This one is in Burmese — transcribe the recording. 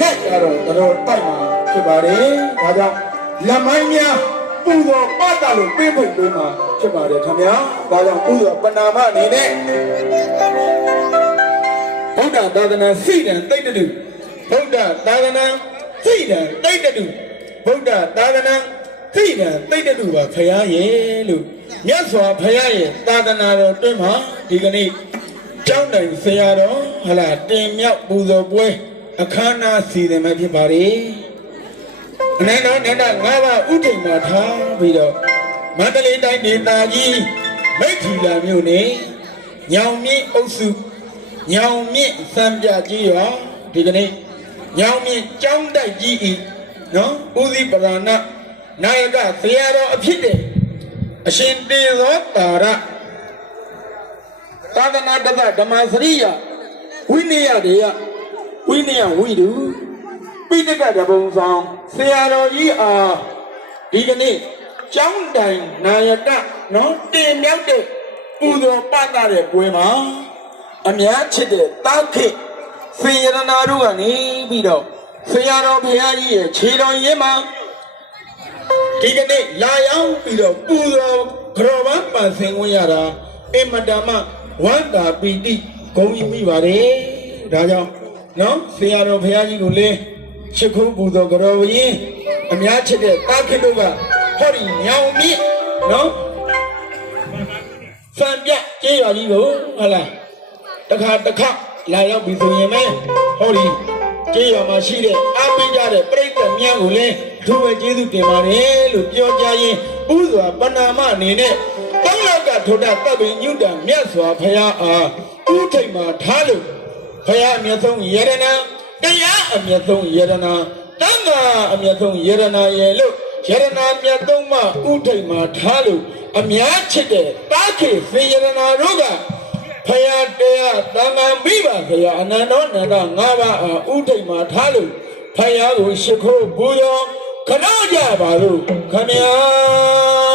နဲ့ကြတော့တော်တိုက်မှာဖြစ်ပါတယ်ဒါကြောင့်လက်မိုင်းများပူဇော်ပတ်တာလို့ပြေးဖိတ်ပေးမှာဖြစ်ပါတယ်ခင်ဗျာဒါကြောင့်ပူဇော်ပဏာမအနေနဲ့ဗုဒ္ဓသာသနာစိတ်တန်တိတ်တူဗုဒ္ဓသာသနာစိတ်တန်တိတ်တူဗုဒ္ဓသာသနာစိတ်တန်တိတ်တူပါဖရာရဲ့လို့မြတ်စွာဘုရားရဲ့သာသနာတော်တွင်မှာဒီကနေ့ကျောင်းတိုင်ဆရာတော်ဟလာတင်မြောက်ပူဇော်ပွဲအခမ်းအနားစီစဉ်မှာဖြစ်ပါတယ်အနန္တနန္ဒ၅ပါးဥဒိမှာထားပြီးတော့မန္တလေးတိုင်းဒေသကြီးမိထီလာမြို့နယ်ညောင်မြင့်အုပ်စုညောင်မြင့်စံပြကြီးရွာဒီကနေ့ညောင်မြင့်ကျောင်းတိုက်ကြီးဤနော်ဦးစီးပရဏနာယကဆရာတော်အဖြစ်တဲ့အရှင်တေသောတာရသာသနာတသဓမ္မစရိယဝိနည်းတေယဝိနည်းဝိတုပိဋကတပုံဆောင်ဆရာတော်ကြီးအားဒီကနေ့ကျောင်းတိုင်နာယကနော်တင်မြောက်တဲ့ပူဇော်ပတ်တဲ့ပွဲမှာအများချစ်တဲ့တာခိစေရနာတို့ကနေပြီးတော့ဆရာတော်ဘုရားကြီးရဲ့ခြေတော်ရင်းမှာဒီကနေ့လာရောက်ပြီးတော့ပူဇော်ကြော်ပန်းပန်ဆင်ဝင်ရတာအမတမဝန္တာပီတိဂုဏ်ယူမိပါတယ်ဒါကြောင့်နော်ဆရာတော်ဘုရားကြီးကိုလည်းချစ်ခုပူဇော်ကြော်ဝရင်အများချစ်တဲ့တာခိတို့ကဟောဒီညောင်မြင့်နော်စံပြကျေးရွာကြီးကိုဟုတ်လားတစ်ခါလာရောက်ပြီးဆိုရင်ပဲဟောဒီကျေးရွာမှာရှိတဲ့အားပေးကြတဲ့ပြိဿများကိုလည်းသူ့ရဲ့ကျေးဇူးတင်ပါတယ်လို့ပြောကြရင်ဥစွာပဏာမအနေနဲ့တောင်းလောက်ကထိုတာတပ်ပင်ညုတမြတ်စွာဘုရားအားဥထိတ်မှာထားလို့ဘုရားအမြတ်ဆုံးယရဏတရားအမြတ်ဆုံးယရဏတန်ခါအမြတ်ဆုံးယရဏရဲ့လို့ယရဏမြတ်သုံးပါဥထိတ်မှာထားလို့အများချစ်တဲ့တာခေစေယရဏတို့ကဖယားတရားတမန်မိပါဖယားအနန္တောနန္ဒ၅ပါးအားဥထိတ်မှာထားလို့ဖယားကိုရှိခိုးဘူရောခဏကြပါလို့ခမညာ